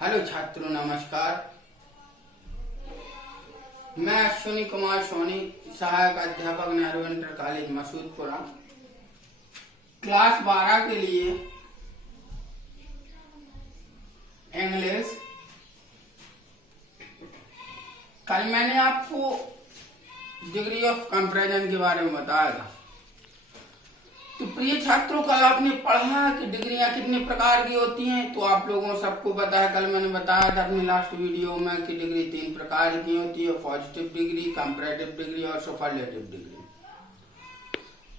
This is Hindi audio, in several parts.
हेलो छात्रों, नमस्कार। मैं अश्विनी कुमार सोनी, सहायक अध्यापक नेहरू इंटर कॉलेज मसूदपुरा, क्लास 12 के लिए इंग्लिश। कल मैंने आपको डिग्री ऑफ कंपैरिजन के बारे में बताया था। तो प्रिय छात्रों, कल आपने पढ़ा कि डिग्रियां कितने प्रकार की होती हैं। तो आप लोगों सबको पता है, कल मैंने बताया था अपनी लास्ट वीडियो में कि डिग्री 3 प्रकार की होती है: पॉजिटिव डिग्री, कंपैरेटिव डिग्री और सुपरलेटिव डिग्री।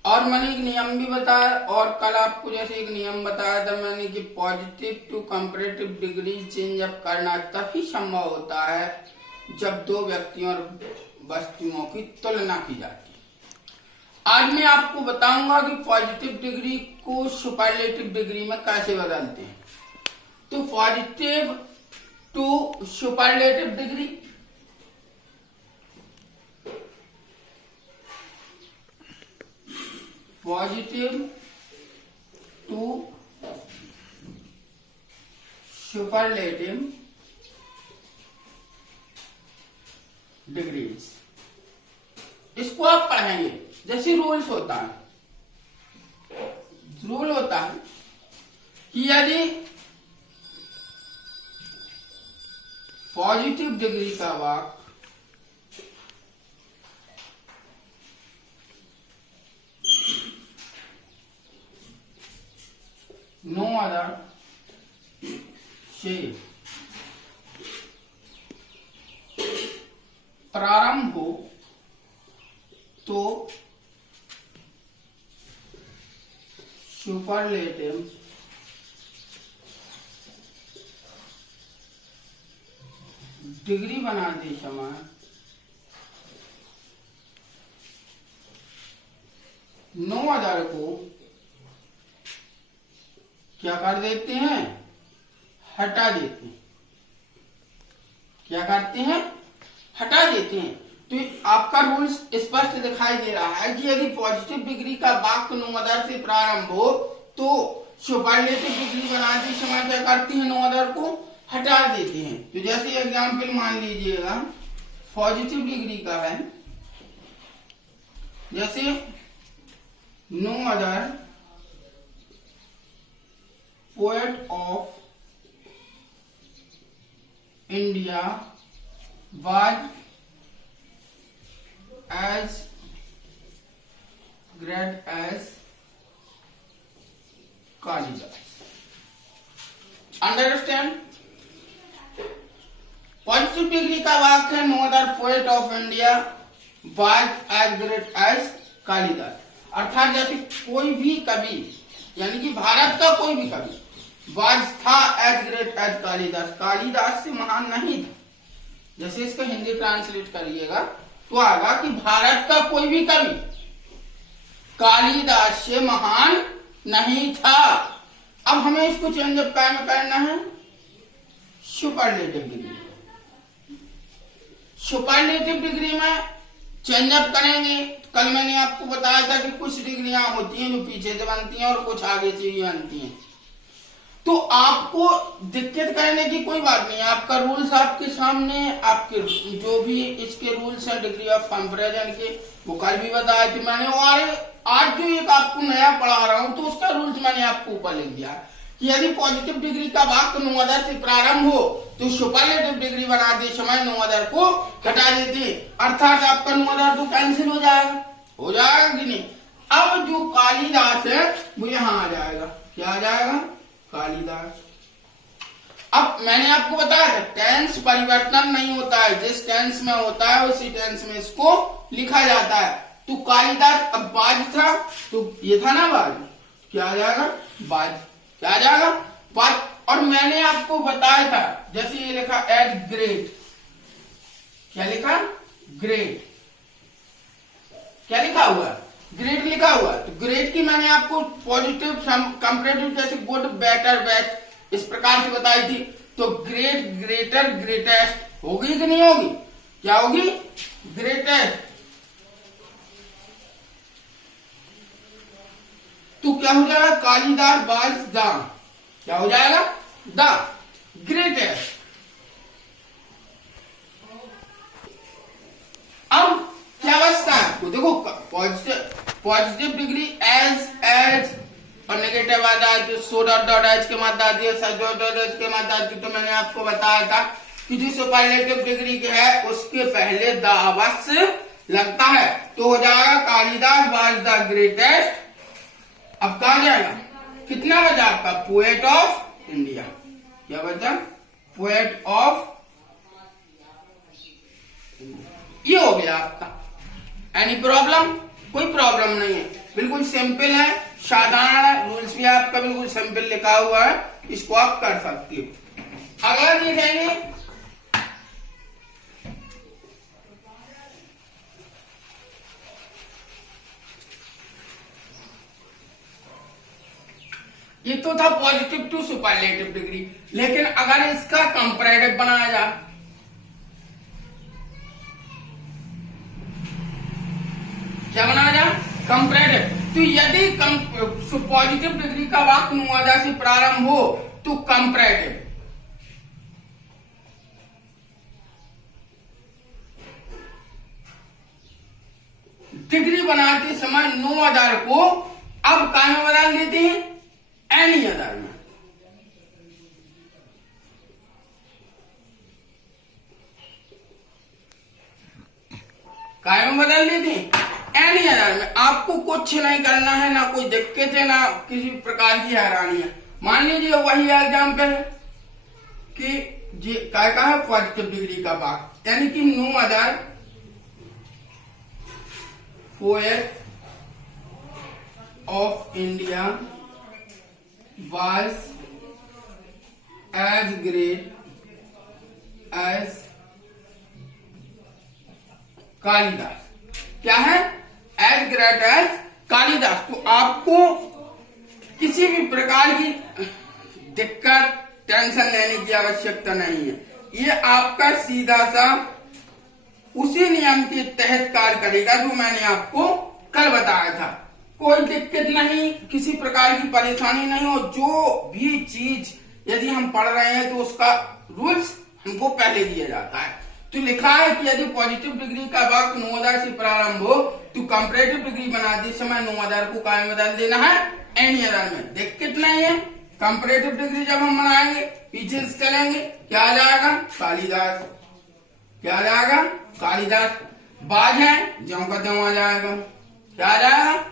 और मैंने एक नियम भी बताया, और कल आपको जैसे एक नियम बताया था मैंने कि positive to comparative degree change up करना तभी संभव होता है जब दो व्यक्तियों और वस्तुओं की तुलना की जाती है। आज मैं आपको बताऊंगा कि पॉजिटिव डिग्री को सुपरलेटिव डिग्री में कैसे बदलते हैं। तो positive to superlative degree, positive to superlative degrees, इसको आप पढ़ेंगे। जैसे रूल्स होता है, रूल होता है कि यदि पॉजिटिव डिग्री का वाक्य नो अदर से प्रारंभ हो तो सुपरलेटिव डिग्री बनाते समय नो अदर को क्या कर देते हैं? हटा देते हैं। क्या करते हैं? हटा देते हैं। तो आपका रूल स्पष्ट दिखाई दे रहा है कि यदि पॉजिटिव डिग्री का वाक्य नो अदर से प्रारंभ हो तो सुपरलेटिव डिग्री बनाते समय क्या करती है? नो अदर को हटा देते हैं। तो जैसे एग्जाम्पल मान लीजिएगा, पॉजिटिव डिग्री का है, जैसे no other poet of India was as great as Kalidas. Understand? Positive degree का वाक्य है, no other poet of India was as great as Kalidas. अर्थात जैसे कोई भी कवि, यानी कि भारत का कोई भी कवि वाज था as great as Kalidas, Kalidas से महान नहीं था। जैसे इसका हिंदी ट्रांसलेट करिएगा तो आएगा कि भारत का कोई भी कवि कालिदास से महान नहीं था। अब हमें इसको चेंज अप करना है सुपरलेटिव डिग्री। सुपरलेटिव डिग्री में चेंज अप करेंगे। कल मैंने आपको बताया था कि कुछ डिग्रियां होती हैं जो पीछे से बनती हैं और कुछ आगे से भी बनती हैं। तो आपको दिक्कत करने की कोई बात नहीं है। आपका रूल्स आपके सामने, आपके जो भी इसके रूल्स है डिग्री ऑफ कंपैरिजन के, वो कल भी बताए थे मैंने। और आज जो एक आपको नया पढ़ा रहा हूं तो उसका रूल्स मैंने आपको ऊपर लिख दिया कि यदि पॉजिटिव डिग्री का वाक्य नो अदर से प्रारंभ हो तो सुपरलेटिव डिग्री बनाते समय नो अदर को हटा देते, अर्थात आपका नो अदर तो कैंसिल हो जाएगा कि नहीं। अब जो कालिदास है वो यहां आ जाएगा। क्या आ जाएगा? कालिदास। अब मैंने आपको बताया था टेंस परिवर्तन नहीं होता है, जिस टेंस में होता है उसी टेंस में इसको लिखा जाता है। तो कालिदास, अब बाज था तो ये था ना बाज, क्या आ जाएगा? बाज। क्या आ जाएगा? बाज। और मैंने आपको बताया था, जैसे ये लिखा एज ग्रेट, क्या लिखा? ग्रेट। क्या लिखा हुआ? ग्रेट लिखा हुआ। तो ग्रेट की मैंने आपको पॉजिटिव कंपैरेटिव जैसे गुड, बेटर, बेस्ट इस प्रकार से बताई थी। तो ग्रेट, ग्रेटर, ग्रेटेस्ट होगी कि नहीं होगी? क्या होगी? ग्रेटेस्ट। तो क्या हो जाएगा? कालिदास वाज द, क्या हो जाएगा? The greatest. Positive degree as और नेगेटिव आ जाती है, सो डॉट डॉट एच के मात्रा आती है, सच डॉट डॉट एच के मात्रा आती है। तो मैंने आपको बताया था कि जो सुपरलेटिव डिग्री के है उसके पहले द अवश्य लगता है, तो हो जाएगा कालिदास वाज द ग्रेटेस्ट। अब कहा जाएगा कितना बचा आपका, पोएट ऑफ इंडिया। क्या बचा, पोएट ऑफ, ये हो गया आपका। एनी प्रॉब्लम, कोई प्रॉब्लम नहीं है, बिल्कुल सिंपल है, साधारण है, रूल्स भी आपका बिल्कुल सिंपल लिखा हुआ है, इसको आप कर सकते हो। अगला देखेंगे ये तो था पॉजिटिव टू सुपरलेटिव डिग्री, लेकिन अगर इसका कंपैरेटिव बनाया जाए, क्या बनाया जाए, कंपैरेटिव। तो यदि पॉजिटिव डिग्री का वाक्य नुआदा से प्रारंभ हो तो कंपैरेटिव, डिग्री बनाते समय नो अदर को अब काय में बदल देते हैं, एनी अदर में। काय में बदल देते हैं, एनी अदर में। आपको कुछ नहीं करना है, ना कोई दिक्कत है, ना किसी प्रकार की हैरानी है। मान लीजिए वही एग्जाम्पल है कि क्या कहा है, पॉजिटिव डिग्री का वाक्य, यानी कि no other poet of India was as great as Kalidas. क्या है, as great as कालिदास। तो आपको किसी भी प्रकार की दिक्कत, टेंशन लेने की आवश्यकता नहीं है, ये आपका सीधा सा उसी नियम के तहत कार्य करेगा जो मैंने आपको कल बताया था। कोई दिक्कत नहीं, किसी प्रकार की परेशानी नहीं हो। जो भी चीज यदि हम पढ़ रहे हैं तो उसका रूल्स हमको पहले दिया जाता है। तो लिखा है कि यदि पॉजिटिव डिग्री का वाक्य नो अदर से प्रारंभ हो तो कंपैरेटिव डिग्री बनाते समय नो अदर को काय में बदल देना है, एनी अदर में। दिक्कत नहीं है, कंपैरेटिव डिग्री जब हम बनाएंगे पीछे से चलेंगे, क्या आ जाएगा, कालिदास। क्या आ जाएगा, कालिदास। बाज है, ज्यों का त्यों आ जाएगा। क्या आ जाएगा,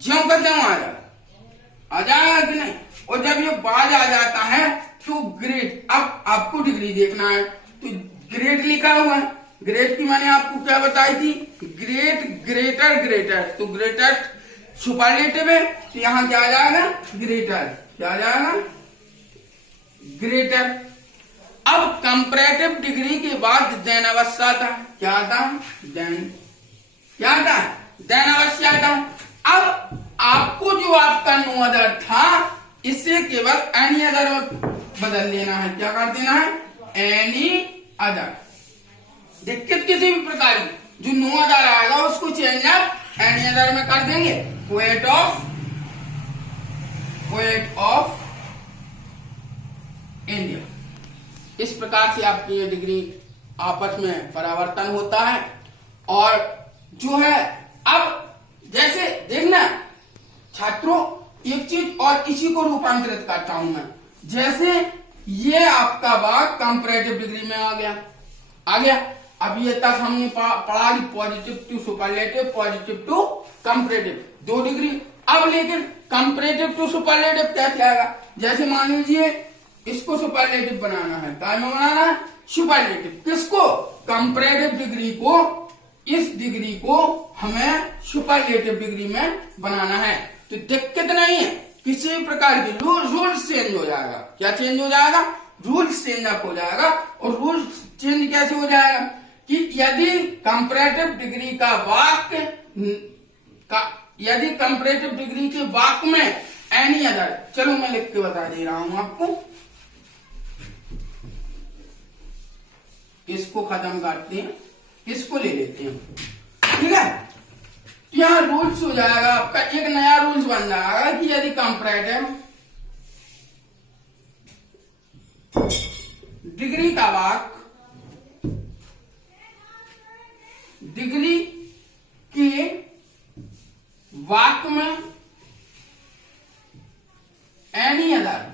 ज्यों का त्यों आ जाएगा कि नहीं। और जब ये बाज आ जाता है तो ग्रेट, अब आपको डिग्री देखना है तो ग्रेट लिखा हुआ है। ग्रेट की मैंने आपको क्या बताई थी, ग्रेट, ग्रेटर, ग्रेटर। तो ग्रेटेस्ट सुपरलेटिव है, तो यहां क्या आ जाएगा, ग्रेटर। क्या आ जाएगा, ग्रेटर। अब कंपैरेटिव डिग्री के बाद देन अवश्य आता है। क्या आता है, देन। क्या आता है, देन अवश्य आता है। अब आपको जो आपका नो अदर था इसे केवल एनी अदर में बदल देना है। क्या कर देना है, एनी अदर। दिक्कत किसी भी प्रकार की, जो नो अदर आएगा उसको चेंज आप एनी अदर में कर देंगे। Poet of India. इस प्रकार से आपकी ये डिग्री आपस में परावर्तन होता है। और जो है, अब जैसे देखना छात्रों, एक चीज और इसी को रूपांतरित करता हूं मैं। जैसे ये आपका वाक्य कंपैरेटिव डिग्री में आ गया। अब ये तक हमने पढ़ा कि positive to superlative, positive to comparative, 2 degree. अब लेकिन कंपैरेटिव टू सुपरलेटिव कैसे आएगा, जैसे मान लीजिए इसको सुपरलेटिव बनाना है, काय में बनाना है, सुपरलेटिव। किसको, कंपैरेटिव डिग्री को, इस डिग्री को हमें सुपरलेटिव डिग्री में बनाना है। तो दिक्कत नहीं है, किसी भी प्रकार की रूल्स चेंज हो जाएगा। क्या चेंज हो जाएगा, रूल्स चेंज अप हो जाएगा। और रूल्स चेंज कैसे हो जाएगा कि यदि कंपैरेटिव डिग्री का वाक्य यदि कंपैरेटिव डिग्री के वाक्य में एनी अदर, चलो मैं लिख के बता दे रहा हूं आपको, इसको खत्म करते हैं, इसको ले लेते हैं, ठीक है। यहाँ रूल्स हो जाएगा आपका, एक नया रूल्स बन जाएगा कि यदि कंपैरेटिव डिग्री का वाक्य डिग्री के वाक्य में एनी अदर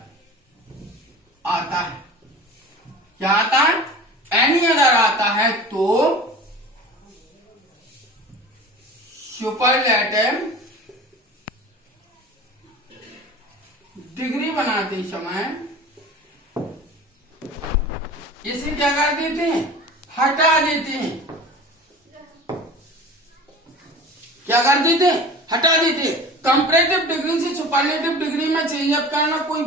आता है, क्या आता है? एनी अदर आता है तो सुपरलेटिव डिग्री बनाते समय इसे क्या कर देते हैं? हटा देते हैं। क्या कर देते हैं? हटा देते हैं। कंपैरेटिव डिग्री से सुपरलेटिव डिग्री में चेंज अप करना कोई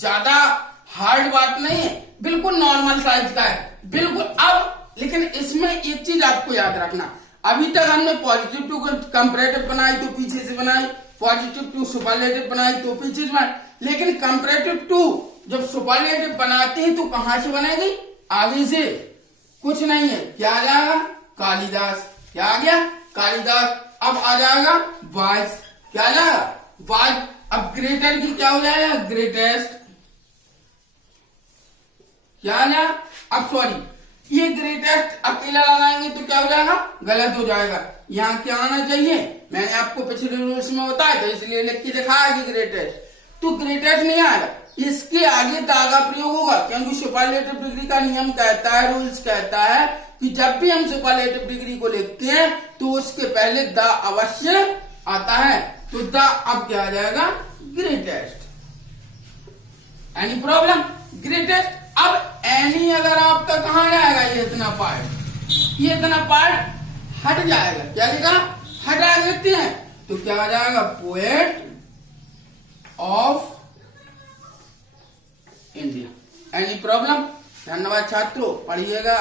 ज्यादा हार्ड बात नहीं है, बिल्कुल नॉर्मल साइज का है, बिल्कुल। अब लेकिन इसमें एक चीज आपको याद रखना, अभी तक हमने पॉजिटिव टू कंपैरेटिव बनाई तो पीछे से बनाई, पॉजिटिव टू सुपरलेटिव बनाई तो पीछे से बनाई, लेकिन कंपैरेटिव टू जब सुपरलेटिव बनाते हैं तो कहां से बनेगी? आगे से। कुछ नहीं है, क्या आ जाएगा? कालिदास। क्या आ गया? कालिदास। अब आ जाएगा वाइस। क्या आ जाएगा? वाइस। अब ग्रेटर की क्या हो जाएगा? ग्रेटेस्ट। क्या आ जाएगा? अब सॉरी, ये ग्रेटेस्ट अकेला लगाएंगे तो क्या हो जाएगा? गलत हो जाएगा। यहाँ क्या आना चाहिए? मैंने आपको पिछले रूल्स में बताया था, इसलिए लिख के दिखाया कि ग्रेटेस्ट, तो ग्रेटेस्ट नहीं आएगा, इसके आगे द का प्रयोग होगा, क्योंकि सुपरलेटिव डिग्री का नियम कहता है, रूल्स कहता है कि जब भी हम सुपरलेटिव डिग्री को लिखते हैं तो उसके पहले द अवश्य आता है। तो द अब क्या आ जाएगा? ग्रेटेस्ट। Any problem? ग्रेटेस्ट। अब एनी अगर आपका कहां जाएगा? ये इतना पार्ट, ये इतना पार्ट हट जाएगा। क्या लिखा? हटा देते हैं तो क्या आ जाएगा? Poet of India. Any problem? धन्यवाद छात्रों, पढ़िएगा,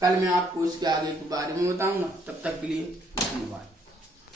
कल मैं आपको इसके आगे के बारे में बताऊंगा। तब तक के लिए धन्यवाद।